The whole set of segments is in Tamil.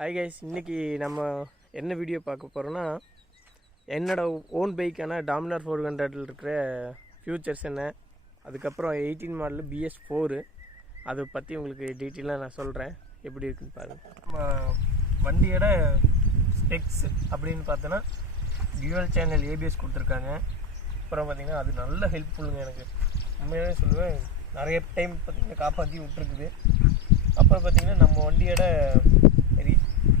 ஹாய் கைஸ், இன்றைக்கி நம்ம என்ன வீடியோ பார்க்க போகிறோன்னா என்னோடய ஓன் பைக்கான டாமினார் 400 இருக்கிற ஃபியூச்சர்ஸ் என்ன, அதுக்கப்புறம் 18 மாடல் BS4 அதை பற்றி உங்களுக்கு டீட்டெயிலாக நான் சொல்கிறேன். எப்படி இருக்குன்னு பாருங்கள். நம்ம வண்டியோட ஸ்பெக்ஸ் அப்படின்னு பார்த்தோன்னா டியூவல் சேனல் ABS கொடுத்துருக்காங்க. அப்புறம் பார்த்திங்கன்னா அது நல்ல ஹெல்ப்ஃபுல்லுங்க. எனக்கு உண்மையாகவே சொல்லுவேன், நிறைய டைம் பார்த்திங்கன்னா காப்பாற்றி விட்டுருக்குது. அப்புறம் பார்த்திங்கன்னா நம்ம வண்டியோட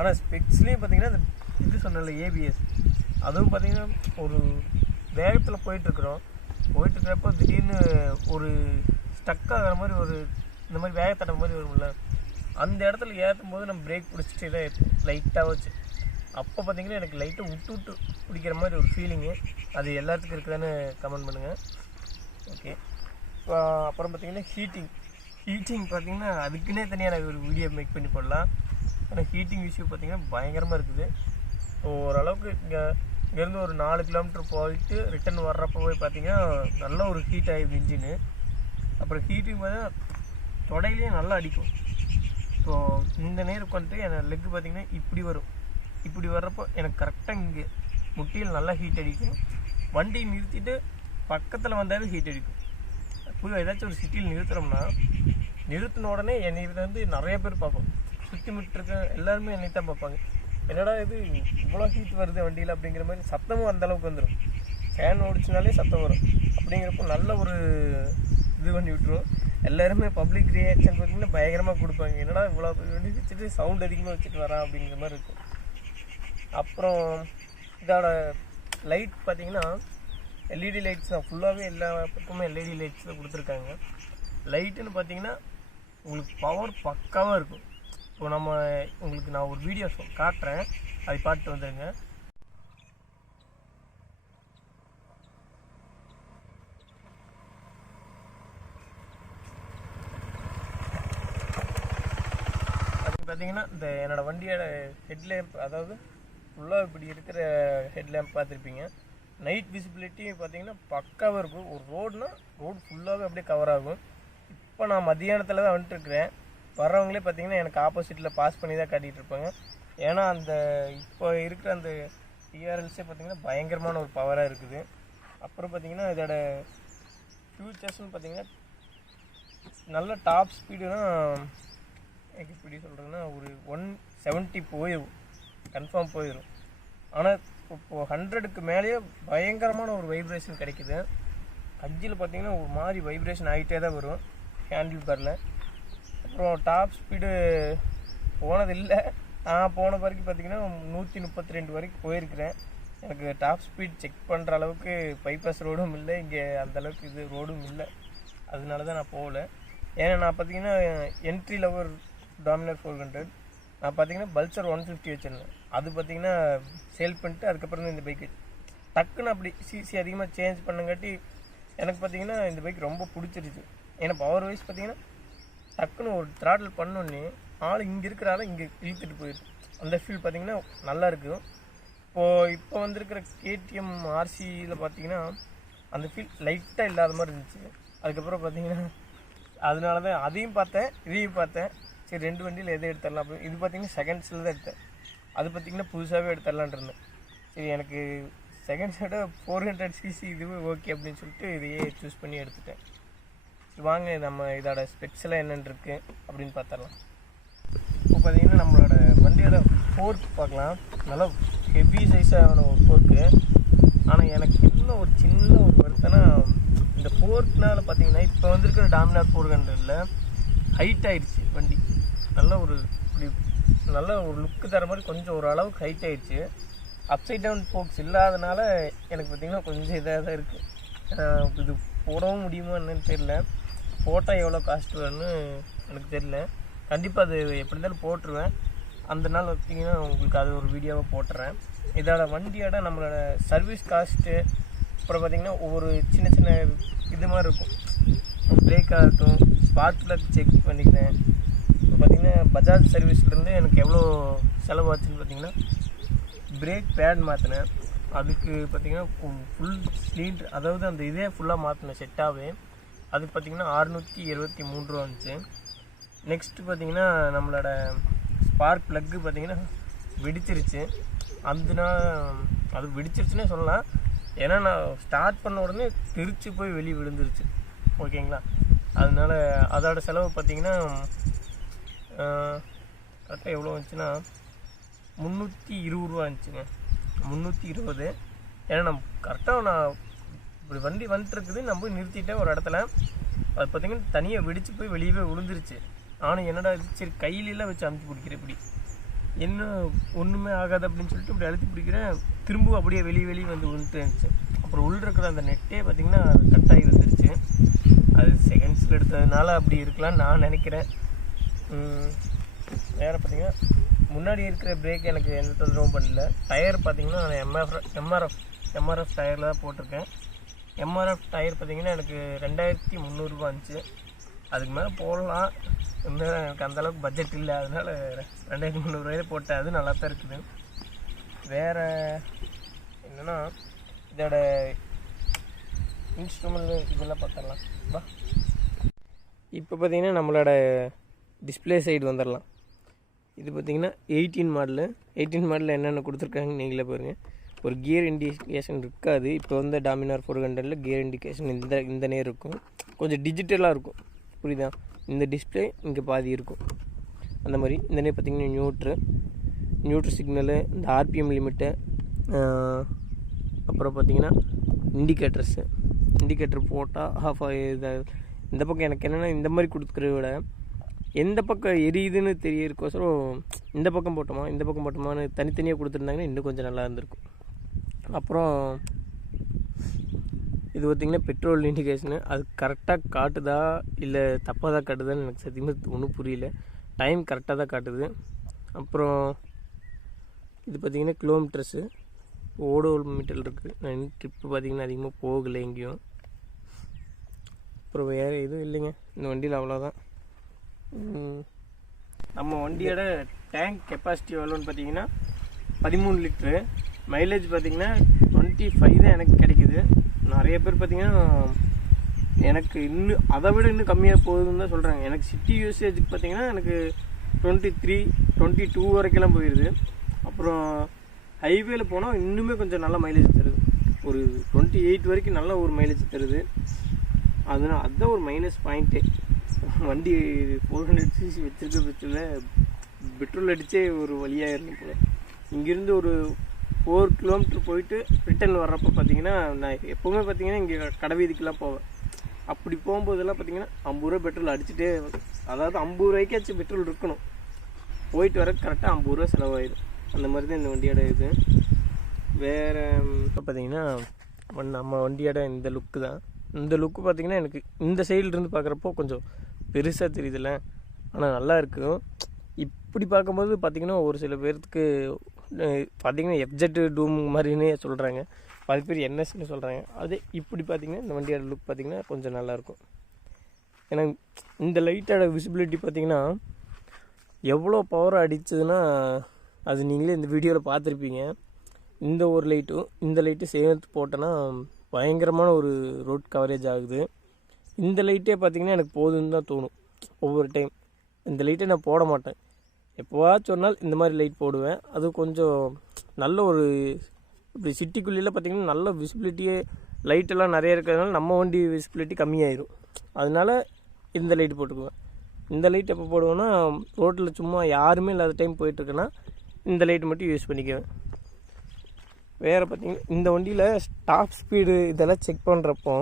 ஆனால் ஸ்பெக்ஸ்லேயும் பார்த்திங்கன்னா அந்த இது சொன்னல ABS, அதுவும் பார்த்திங்கன்னா ஒரு வேகத்தில் போயிட்டுருக்கிறப்போ திடீர்னு ஒரு ஸ்டக் ஆகிற மாதிரி ஒரு இந்த மாதிரி வேகத்தட்ட மாதிரி வரும்ல, அந்த இடத்துல ஏற்றும் போது நம்ம பிரேக் பிடிச்சிட்டு இதை லைட்டாக வச்சு அப்போ பார்த்திங்கன்னா எனக்கு லைட்டாக விட்டு பிடிக்கிற மாதிரி ஒரு ஃபீலிங்கு. அது எல்லாத்துக்கும் இருக்குதான்னு கமெண்ட் பண்ணுங்கள். ஓகே, அப்புறம் பார்த்திங்கன்னா ஹீட்டிங் பார்த்திங்கன்னா அதுக்குன்னே தனியாக நான் ஒரு வீடியோ மேக் பண்ணி போடலாம். ஆனால் ஹீட்டிங் இஷ்யூ பார்த்திங்கன்னா பயங்கரமாக இருக்குது. ஓரளவுக்கு இங்கேருந்து ஒரு 4 கிலோமீட்டர் போயிட்டு ரிட்டன் வர்றப்போ போய் பார்த்திங்கன்னா நல்லா ஒரு ஹீட் ஆகிடுது இன்ஜினு. அப்புறம் ஹீட்டிங் பார்த்தா தொடையிலேயே நல்லா அடிக்கும். ஸோ இந்த நேரம் உட்காந்துட்டு என் லெக்கு பார்த்திங்கன்னா இப்படி வர்றப்போ எனக்கு கரெக்டாக இங்கே முட்டியில் நல்லா ஹீட் அடிக்கும். வண்டியை நிறுத்திட்டு பக்கத்தில் வந்தாலும் ஹீட் அடிக்கும். புது ஏதாச்சும் ஒரு சிட்டியில் நிறுத்தின உடனே என்னை நிறைய பேர் பார்ப்போம், சுற்றி முட்டிருக்க எல்லாருமே என்னை தான் பார்ப்பாங்க. என்னடா இது இவ்வளோ ஹீட் வருது வண்டியில் அப்படிங்கிற மாதிரி. சத்தமும் அந்தளவுக்கு வந்துடும். ஃபேன் ஓடிச்சினாலே சத்தம் வரும். அப்படிங்கிறப்போ நல்ல ஒரு இது பண்ணி விட்டுருவோம். எல்லாருமே பப்ளிக் ரியாக்ஷன் பார்த்திங்கன்னா பயங்கரமாக கொடுப்பாங்க. என்னடா இவ்வளோ வண்டி வச்சுட்டு சவுண்ட் அதிகமாக வச்சுட்டு வரான் அப்படிங்கிற மாதிரி இருக்கும். அப்புறம் இதோட லைட் பார்த்திங்கன்னா LED லைட்ஸ் தான், ஃபுல்லாகவே எல்லா பக்கமும் LED லைட்ஸ் தான் கொடுத்துருக்காங்க. லைட்டுன்னு பார்த்திங்கன்னா உங்களுக்கு பவர் பக்காவாக இருக்கும். இப்போ உங்களுக்கு நான் ஒரு வீடியோ காட்டுறேன், அதை பார்த்துட்டு வந்துடுங்க. அது பார்த்திங்கன்னா இந்த என்னோடய வண்டியோட ஹெட்லேம்ப், அதாவது ஃபுல்லாக இப்படி இருக்கிற ஹெட்லேம்ப் பார்த்துருப்பீங்க. நைட் விசிபிலிட்டி பார்த்திங்கன்னா பக்காவாக இருக்கும். ஒரு ரோடு ஃபுல்லாகவே அப்படியே கவர் ஆகும். இப்போ நான் மத்தியானத்தில் தான் வந்துட்டுருக்கிறேன். வர்றவங்களே பார்த்திங்கன்னா எனக்கு ஆப்போசிட்டில் பாஸ் பண்ணி தான் காட்டிகிட்டு இருப்பாங்க. ஏன்னா அந்த இப்போ இருக்கிற அந்த TRLஸே பார்த்திங்கன்னா பயங்கரமான ஒரு பவராக இருக்குது. அப்புறம் பார்த்திங்கன்னா இதோட ஃபியூச்சர்ஸ்னு பார்த்திங்கன்னா நல்ல டாப் ஸ்பீடுனா எனக்கு எப்படி சொல்கிறேன்னா ஒரு 170 போயிடும், கன்ஃபார்ம் போயிடும். ஆனால் இப்போது 100க்கு மேலேயே பயங்கரமான ஒரு வைப்ரேஷன் கிடைக்குது. அஞ்சில் பார்த்திங்கன்னா ஒரு மாதிரி வைப்ரேஷன் ஆகிட்டே தான் வரும் ஹேண்டில் பாரில். அப்புறம் டாப் ஸ்பீடு போனதில்லை. நான் போன வரைக்கும் பார்த்திங்கன்னா 132 வரைக்கும் போயிருக்கிறேன். எனக்கு டாப் ஸ்பீட் செக் பண்ணுற அளவுக்கு பைபாஸ் ரோடும் இல்லை, இங்கே அந்தளவுக்கு இது ரோடும் இல்லை. அதனால தான் நான் போகலை. ஏன்னா நான் பார்த்திங்கன்னா என்ட்ரி லெவல் டாமினார் 400 நான் பார்த்திங்கன்னா பல்சர் 150 வச்சுருந்தேன். அது பார்த்திங்கன்னா சேல் பண்ணிட்டு அதுக்கப்புறம் தான் இந்த பைக்கு டக்குன்னு அப்படி சிசி அதிகமாக சேஞ்ச் பண்ணங்காட்டி எனக்கு பார்த்திங்கன்னா இந்த பைக் ரொம்ப பிடிச்சிருச்சு. ஏன்னா பவர் வைஸ் பார்த்திங்கன்னா டக்குன்னு ஒரு த்ராட்டில் பண்ணோன்னே ஆள் இங்கே இருக்கிறால இங்கே இழுத்துட்டு போயிடும். அந்த ஃபீல் பார்த்திங்கன்னா நல்லா இருக்கும். இப்போ வந்திருக்கிற KTM RCயில் பார்த்திங்கன்னா அந்த ஃபீல் லைட்டாக இல்லாத மாதிரி இருந்துச்சு. அதுக்கப்புறம் பார்த்திங்கன்னா அதனால தான் அதையும் பார்த்தேன், இதையும் பார்த்தேன். சரி, 2 வண்டியில் எதை எடுத்துடலாம் அப்படி. இது பார்த்திங்கன்னா செகண்ட்ஸில் தான் எடுத்தேன். அது பார்த்திங்கன்னா புதுசாகவே எடுத்துடலான் இருந்தேன். சரி, எனக்கு செகண்ட்ஸோட 400cc இதுவே ஓகே அப்படின்னு சொல்லிட்டு இதையே சூஸ் பண்ணி எடுத்துட்டேன். வாங்க நம்ம இதோட ஸ்பெக்ஸில் என்னென்னு இருக்குது அப்படின்னு பார்த்துடலாம். இப்போ பார்த்திங்கன்னா நம்மளோட வண்டியோட ஃபோர்க் பார்க்கலாம். நல்லா ஹெவி சைஸான ஒரு ஃபோர்க்கு. ஆனால் எனக்கு இன்னும் ஒரு சின்ன ஒரு வருத்தம்னா இந்த ஃபோர்க்னால் பார்த்திங்கன்னா இப்போ வந்திருக்கிற டாமினார் 400ல் ஹைட் ஆகிடுச்சு வண்டி. நல்ல ஒரு லுக்கு தர மாதிரி கொஞ்சம் ஒரு அளவுக்கு ஹைட் ஆகிடுச்சு. அப்சைட் டவுன் ஃபோக்ஸ் இல்லாதனால எனக்கு பார்த்திங்கன்னா கொஞ்சம் இதாக தான் இருக்குது. இது போடவும் முடியுமா என்னன்னு தெரியல. போட்டால் எவ்வளோ காஸ்ட் வரும்னு எனக்கு தெரியல. கண்டிப்பாக அது எப்படி இருந்தாலும் போட்டுருவேன். அந்த நாள் பார்த்திங்கன்னா உங்களுக்கு அது ஒரு வீடியோவாக போட்டுறேன். இதோட வண்டியோட நம்மளோட சர்வீஸ் காஸ்ட்டு, அப்புறம் பார்த்திங்கன்னா ஒவ்வொரு சின்ன இது மாதிரி இருக்கும். பிரேக் ஆகட்டும், ஸ்பார்க் ப்ளக் செக் பண்ணிக்கிறேன். இப்போ பார்த்திங்கன்னா பஜாஜ் சர்வீஸ்லேருந்து எனக்கு எவ்வளோ செலவாச்சுன்னு பார்த்திங்கன்னா பிரேக் பேட் மாற்றினேன். அதுக்கு பார்த்திங்கன்னா ஃபுல் சிலிண்டர், அதாவது அந்த இதே ஃபுல்லாக மாற்றினேன் செட்டாகவே. அதுக்கு பார்த்திங்கன்னா 673 ரூபா வந்துச்சு. நெக்ஸ்ட்டு பார்த்திங்கன்னா நம்மளோட ஸ்பார்க் ப்ளக்கு பார்த்திங்கன்னா வெடிச்சிருச்சு. அது வெடிச்சிருச்சுன்னே சொல்லலாம். ஏன்னா நான் ஸ்டார்ட் பண்ண உடனே தெரிச்சு போய் வெளியே விழுந்துருச்சு. ஓகேங்களா? அதனால அதோட செலவு பார்த்திங்கன்னா கரெக்டாக எவ்வளோ வந்துச்சுன்னா 320 ரூபா இருந்துச்சுங்க. 320. ஏன்னா நான் இப்படி வண்டி வந்துட்டுருக்குது, நான் போய் நிறுத்திட்டேன் ஒரு இடத்துல. அது பார்த்திங்கன்னா தனியாக வெடித்து போய் வெளியவே விழுந்துருச்சு. ஆனால் என்னடா சரி கையிலெல்லாம் வச்சு அமுத்தி பிடிக்கிறேன், இப்படி என்ன ஒன்றுமே ஆகாது அப்படின்னு சொல்லிட்டு இப்படி அழுத்தி பிடிக்கிறேன். திரும்பவும் அப்படியே வெளியே வந்து விழுந்துட்டு இருந்துச்சு. அப்புறம் உள்ள இருக்கிற அந்த நெட்டே பார்த்திங்கன்னா கட்டாகி வந்துருச்சு. அது செகண்ட்ஸில் எடுத்ததுனால அப்படி இருக்கலாம்னு நான் நினைக்கிறேன். வேறு பார்த்திங்கன்னா முன்னாடி இருக்கிற பிரேக் எனக்கு எந்த தொந்தரவும் பண்ணல. டயர் பார்த்திங்கன்னா நான் எம்ஆர்எஃப் டயரில் தான் போட்டிருக்கேன். எம்ஆர்எஃப் டயர் பார்த்திங்கன்னா எனக்கு 2300 ரூபா இருந்துச்சு. அதுக்கு மேலே போடலாம், இருந்தாலும் எனக்கு அந்தளவுக்கு பட்ஜெட் இல்லை. அதனால் 2300 ரூபாயே போட்டேன். அது நல்லா தான் இருக்குது. வேறு என்னென்னா இதோட இன்ஸ்ட்ருமெண்ட் இதெல்லாம் பார்த்துடலாம். இப்போ பார்த்திங்கன்னா நம்மளோட டிஸ்பிளே சைடு வந்துடலாம். இது பார்த்திங்கன்னா 18 மாடலில் என்னென்ன கொடுத்துருக்காங்க நீங்களே பாருங்கள். ஒரு கியர் இண்டிகேஷன் இருக்காது. இப்போ வந்து டாமினார் 400ல் கியர் இண்டிகேஷன் இந்த நேரம் இருக்கும். கொஞ்சம் டிஜிட்டலாக இருக்கும், புரியுதா? இந்த டிஸ்பிளே இங்கே பாதி இருக்கும். அந்த மாதிரி இந்த நேரம் பார்த்திங்கன்னா நியூட்ரு சிக்னலு, இந்த ஆர்பிஎம் லிமிட்டு, அப்புறம் பார்த்திங்கன்னா இண்டிகேட்டர் போட்டால் ஆஃப் ஆகுது. இந்த பக்கம் எனக்கு என்னென்னா இந்த மாதிரி கொடுத்துக்கிறத விட எந்த பக்கம் எரியுதுன்னு தெரியறதுக்கோசரம் இந்த பக்கம் போட்டோமான்னு தனித்தனியாக கொடுத்துருந்தாங்கன்னா இன்னும் கொஞ்சம் நல்லா இருந்திருக்கும். அப்புறம் இது பார்த்திங்கன்னா பெட்ரோல் இண்டிகேஷனு. அது கரெக்டாக காட்டுதா இல்லை தப்பாக தான் காட்டுதான்னு எனக்கு சத்தியமாக ஒன்றும் புரியல. டைம் கரெக்டாக தான் காட்டுது. அப்புறம் இது பார்த்திங்கன்னா கிலோமீட்டர்ஸு, ஓடோமீட்டர் இருக்குது. நான் இன்னும் ட்ரிப்பு பார்த்திங்கன்னா அதிகமாக போகலை எங்கேயும். அப்புறம் வேறு எதுவும் இல்லைங்க இந்த வண்டியில், அவ்வளோதான். நம்ம வண்டியோட டேங்க் கெப்பாசிட்டி எவ்வளோன்னு பார்த்தீங்கன்னா 13 லிட்ரு. மைலேஜ் பார்த்திங்கன்னா 25 தான் எனக்கு கிடைக்குது. நிறைய பேர் பார்த்திங்கன்னா எனக்கு இன்னும் அதை விட இன்னும் கம்மியாக போகுதுன்னு தான் சொல்கிறாங்க. எனக்கு சிட்டி யூசேஜுக்கு பார்த்திங்கன்னா எனக்கு 23, 22 வரைக்கெல்லாம் போயிடுது. அப்புறம் ஹைவேல போனால் இன்னுமே கொஞ்சம் நல்ல மைலேஜ் தருது. ஒரு 28 வரைக்கும் நல்ல ஒரு மைலேஜ் தருது. அதனால் அதுதான் ஒரு மைனஸ் பாயிண்ட்டே. வண்டி 400cc வச்சுருக்க பட்சத்தில் பெட்ரோல் அடித்தே ஒரு வழியாக இருக்கும் போல். இங்கேருந்து ஒரு 4 கிலோமீட்டர் போயிட்டு ரிட்டர்ன் வர்றப்போ பார்த்திங்கன்னா நான் எப்போவுமே பார்த்திங்கன்னா இங்கே கடை வீதிக்கெலாம் போவேன். அப்படி போகும்போதெல்லாம் பார்த்திங்கன்னா 50 ரூபா பெட்ரோல் அடிச்சுட்டே, அதாவது 50 ரூபாய்க்காச்சும் பெட்ரோல் இருக்கணும். போயிட்டு வர கரெக்டாக 50 ரூபா செலவாயிடும். அந்த மாதிரி தான் இந்த வண்டியோட இது. வேறு இப்போ பார்த்திங்கன்னா நம்ம வண்டியோட இந்த லுக்கு தான். இந்த லுக்கு பார்த்திங்கன்னா எனக்கு இந்த சைட்லேருந்து பார்க்குறப்போ கொஞ்சம் பெருசாக தெரியுதுல்ல, ஆனால் நல்லா இருக்கும். இப்படி பார்க்கும்போது பார்த்திங்கன்னா ஒரு சில பேர்த்துக்கு பார்த்திங்கன்னா எஃப்ஜெட் டூம் மாதிரினே சொல்கிறாங்க, பாதி பேர் என்எஸ்ன்னு சொல்கிறாங்க. அதே இப்படி பார்த்திங்கன்னா இந்த வண்டியோட லுக் பார்த்திங்கன்னா கொஞ்சம் நல்லாயிருக்கும். ஏன்னா இந்த லைட்டோட விசிபிலிட்டி பார்த்திங்கன்னா எவ்வளோ பவர் அடித்ததுன்னா அது நீங்களே இந்த வீடியோவில் பார்த்துருப்பீங்க. இந்த ஒரு லைட்டும் இந்த லைட்டும் சேர்த்து போட்டோன்னா பயங்கரமான ஒரு ரோட் கவரேஜ் ஆகுது. இந்த லைட்டே பார்த்திங்கன்னா எனக்கு போதுன்னு தான் தோணும். ஒவ்வொரு டைம் இந்த லைட்டை நான் போட மாட்டேன். எப்போவாச்சும் ஒரு நாள் இந்த மாதிரி லைட் போடுவேன். அது கொஞ்சம் நல்ல ஒரு இப்படி சிட்டிக்குள்ளே பார்த்திங்கன்னா நல்ல விசிபிலிட்டியே லைட்டெல்லாம் நிறைய இருக்கிறதுனால நம்ம வண்டி விசிபிலிட்டி கம்மியாயிடும். அதனால இந்த லைட்டு போட்டுக்குவேன். இந்த லைட் எப்போ போடுவேன்னா ரோட்டில் சும்மா யாருமே இல்லாத டைம் போயிட்டுருக்கேன்னா இந்த லைட்டு மட்டும் யூஸ் பண்ணிக்குவேன். வேறு பார்த்திங்கன்னா இந்த வண்டியில் டாப் ஸ்பீடு இதெல்லாம் செக் பண்ணுறப்போ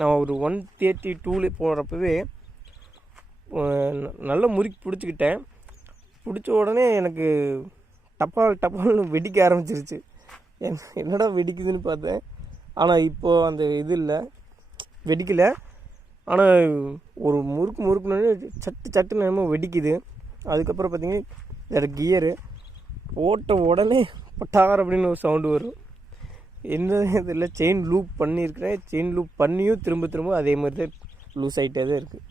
நான் ஒரு 132 போடுறப்பவே நல்ல முறுக்கி பிடிச்சிக்கிட்டேன். பிடிச்ச உடனே எனக்கு டப்பால்னு வெடிக்க ஆரம்பிச்சிருச்சு. என்னடா வெடிக்குதுன்னு பார்த்தேன். ஆனால் இப்போது அந்த இது இல்லை, வெடிக்கலை. ஆனால் ஒரு முறுக்குனே சட்டுன்னு என்னமோ வெடிக்குது. அதுக்கப்புறம் பார்த்திங்கன்னா வேறு கியரு போட்ட உடனே பட்டார் அப்படின்னு ஒரு சவுண்டு வரும். என்ன இதில் செயின் லூப் பண்ணியிருக்கிறேன். செயின் லூப் பண்ணியும் திரும்ப அதே மாதிரி தான் லூஸ் ஆகிட்டே தான் இருக்குது.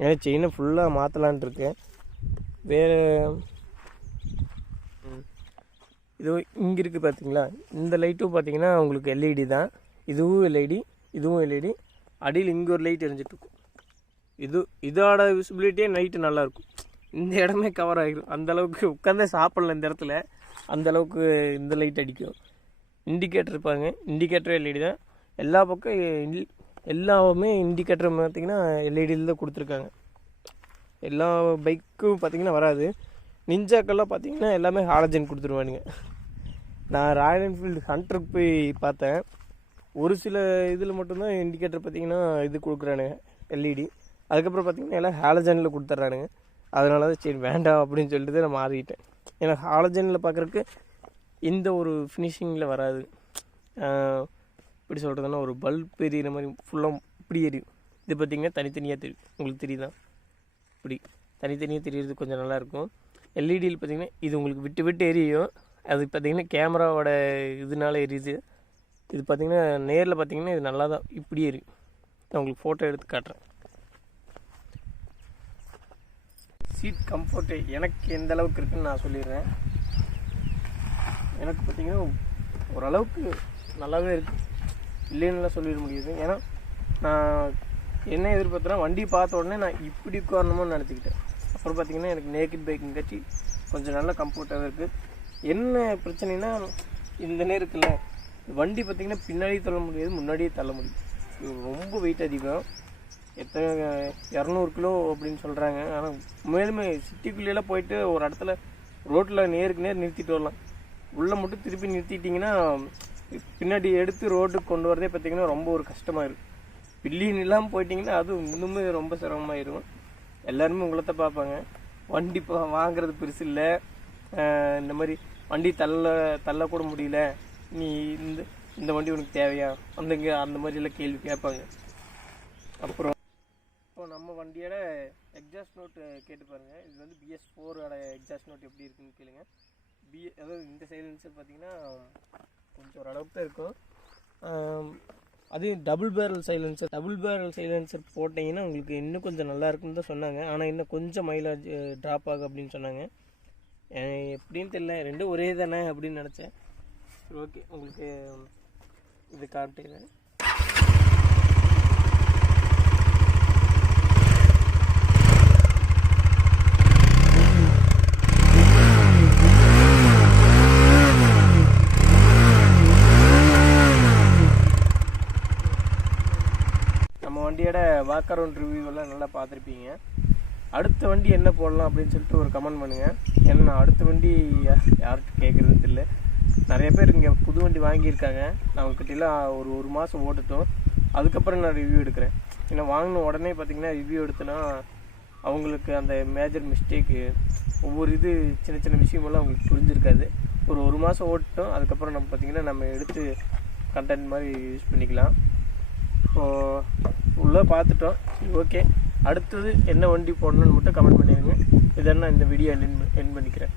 ஏன்னா செயினை ஃபுல்லாக மாற்றலான் இருக்கேன். வேறு இது இங்கே இருக்குது பார்த்திங்களா, இந்த லைட்டும் பார்த்திங்கன்னா உங்களுக்கு எல்இடி தான். இதுவும் எல்இடி. அடியில் இங்கே ஒரு லைட் எரிஞ்சிட்ருக்கும். இதோட விசிபிலிட்டியே நைட்டு நல்லாயிருக்கும். இந்த இடமே கவர் ஆகிடும். அந்தளவுக்கு உட்காந்தே சாப்பிடல இந்த இடத்துல, அந்தளவுக்கு இந்த லைட் அடிக்கும். இண்டிகேட்டர் இருப்பாங்க, இண்டிகேட்டர் எல்இடி தான். எல்லா பக்கம் எல்லாமே இண்டிகேட்டர் பார்த்திங்கன்னா எல்இடியில் தான் கொடுத்துருக்காங்க. எல்லா பைக்கும் பார்த்திங்கன்னா வராது. நிஞ்சாக்கெல்லாம் பார்த்திங்கன்னா எல்லாமே ஹாலஜன் கொடுத்துருவானுங்க. நான் ராயல் என்ஃபீல்டு ஹண்டருக்கு போய் பார்த்தேன். ஒரு சில இதில் மட்டும்தான் இண்டிகேட்டர் பார்த்திங்கன்னா இது கொடுக்குறானுங்க எல்இடி. அதுக்கப்புறம் பார்த்திங்கன்னா எல்லாம் ஹாலஜனில் கொடுத்துட்றானுங்க. அதனால தான் சரி வேண்டாம் அப்படின்னு சொல்லிட்டு நான் மாறிட்டேன். ஏன்னா ஹாலஜனில் பார்க்குறக்கு இந்த ஒரு ஃபினிஷிங்கில் வராது. இப்படி சொல்கிறதுனா ஒரு பல்ப் எரியிற மாதிரி ஃபுல்லாக இப்படி எரியும். இது பார்த்திங்கன்னா தனித்தனியாக தெரியும். உங்களுக்கு தெரியுதா? இப்படி தனித்தனியாக தெரியுறது கொஞ்சம் நல்லாயிருக்கும். எல்இடியில் பார்த்திங்கன்னா இது உங்களுக்கு விட்டு விட்டு எரியும். அது பார்த்திங்கன்னா கேமராவோட இதனால எரியுது. இது பார்த்திங்கன்னா நேரில் பார்த்திங்கன்னா இது நல்லா தான் இப்படி எரியும். நான் உங்களுக்கு ஃபோட்டோ எடுத்து காட்டுறேன். சீட் கம்ஃபர்ட்டு எனக்கு எந்த அளவுக்கு இருக்குதுன்னு நான் சொல்லிடுறேன். எனக்கு பார்த்திங்கன்னா ஓரளவுக்கு நல்லாவே இருக்குது, இல்லைன்னுலாம் சொல்லிட முடியாது. ஏன்னா நான் என்ன எதிர்பார்த்தேன்னா வண்டி பார்த்த உடனே நான் இப்படி உட்காரணுமோன்னு நினச்சிக்கிட்டேன். அப்புறம் பார்த்திங்கன்னா எனக்கு நேக்கட் பைக்கிங் கட்டி கொஞ்சம் நல்லா கம்ஃபர்ட்டாகவே இருக்குது. என்ன பிரச்சனைனா இந்த நேரத்தில் வண்டி பார்த்திங்கன்னா பின்னாடி தள்ள முடியாது, முன்னாடியே தள்ள முடியும். இது ரொம்ப வெயிட் அதிகம். எத்தனை 200 கிலோ அப்படின்னு சொல்கிறாங்க. ஆனால் மேலுமே சிட்டிக்குள்ளேயெல்லாம் போயிட்டு ஒரு இடத்துல ரோட்டில் நேருக்கு நேர் நிறுத்திட்டு வரலாம். உள்ளே மட்டும் திருப்பி நிறுத்திட்டிங்கன்னா பின்னாடி எடுத்து ரோட்டுக்கு கொண்டு வரதே பார்த்திங்கன்னா ரொம்ப ஒரு கஷ்டமாக இருக்கும். பில்லியன் இல்லாமல் போயிட்டிங்கன்னா அதுவும் இன்னுமே ரொம்ப சிரமமாயிடும். எல்லாருமே உங்களை பார்ப்பாங்க. வண்டி இப்போ வாங்குறது பெருசு இல்லை, இந்த மாதிரி வண்டி தள்ளக்கூட முடியல, நீ இந்த வண்டி உனக்கு தேவையா அந்த மாதிரிலாம் கேள்வி கேட்பாங்க. அப்புறம் இப்போ நம்ம வண்டியோட எக்ஸாஸ்ட் நோட்டு கேட்டு பாருங்கள். இது வந்து BS4ஓட எக்ஸாஸ்ட் நோட் எப்படி இருக்குன்னு கேளுங்க. அதாவது இந்த சைலன்சர் பார்த்திங்கன்னா கொஞ்சம் ஓரளவுக்கு தான் இருக்கும். அதே டபுள் பேரல் சைலன்சர் போட்டிங்கன்னா உங்களுக்கு இன்னும் கொஞ்சம் நல்லா இருக்குன்னு தான் சொன்னாங்க. ஆனால் இன்னும் கொஞ்சம் மைலேஜ் ட்ராப் ஆகும் அப்படின்னு சொன்னாங்க. எப்படின்னு தெரியல, ரெண்டும் ஒரே தானே அப்படின்னு நினச்சேன். சரி ஓகே, உங்களுக்கு இது காட்டுறேன். வண்டியோட வாக் அரவுண்ட் ரிவ்யூவெல்லாம் நல்லா பார்த்துருப்பீங்க. அடுத்த வண்டி என்ன போடலாம் அப்படின்னு சொல்லிட்டு ஒரு கமெண்ட் பண்ணுங்கள். ஏன்னா அடுத்த வண்டி யார்கிட்ட கேட்குறதுன்னு தெரியல. நிறைய பேர் இங்கே புது வண்டி வாங்கியிருக்காங்க. நான் அவங்ககிட்டலாம் ஒரு மாதம் ஓட்டுட்டோம், அதுக்கப்புறம் நான் ரிவ்யூ எடுக்கிறேன். ஏன்னா வாங்கின உடனே பார்த்திங்கன்னா ரிவ்யூ எடுத்தோன்னா அவங்களுக்கு அந்த மேஜர் மிஸ்டேக்கு ஒவ்வொரு இது சின்ன சின்ன விஷயமெல்லாம் அவங்களுக்கு புரிஞ்சிருக்காது. ஒரு மாதம் ஓட்டுட்டோம், அதுக்கப்புறம் நம்ம பார்த்திங்கன்னா நம்ம எடுத்து கண்டென்ட் மாதிரி யூஸ் பண்ணிக்கலாம். இப்போது உள்ளே பார்த்துட்டோம். ஓகே, அடுத்தது என்ன வண்டி போடணுன்னு மட்டும் கமெண்ட் பண்ணிடுங்க. இதெல்லாம் இந்த வீடியோ என் பண்ணிக்கிறேன்.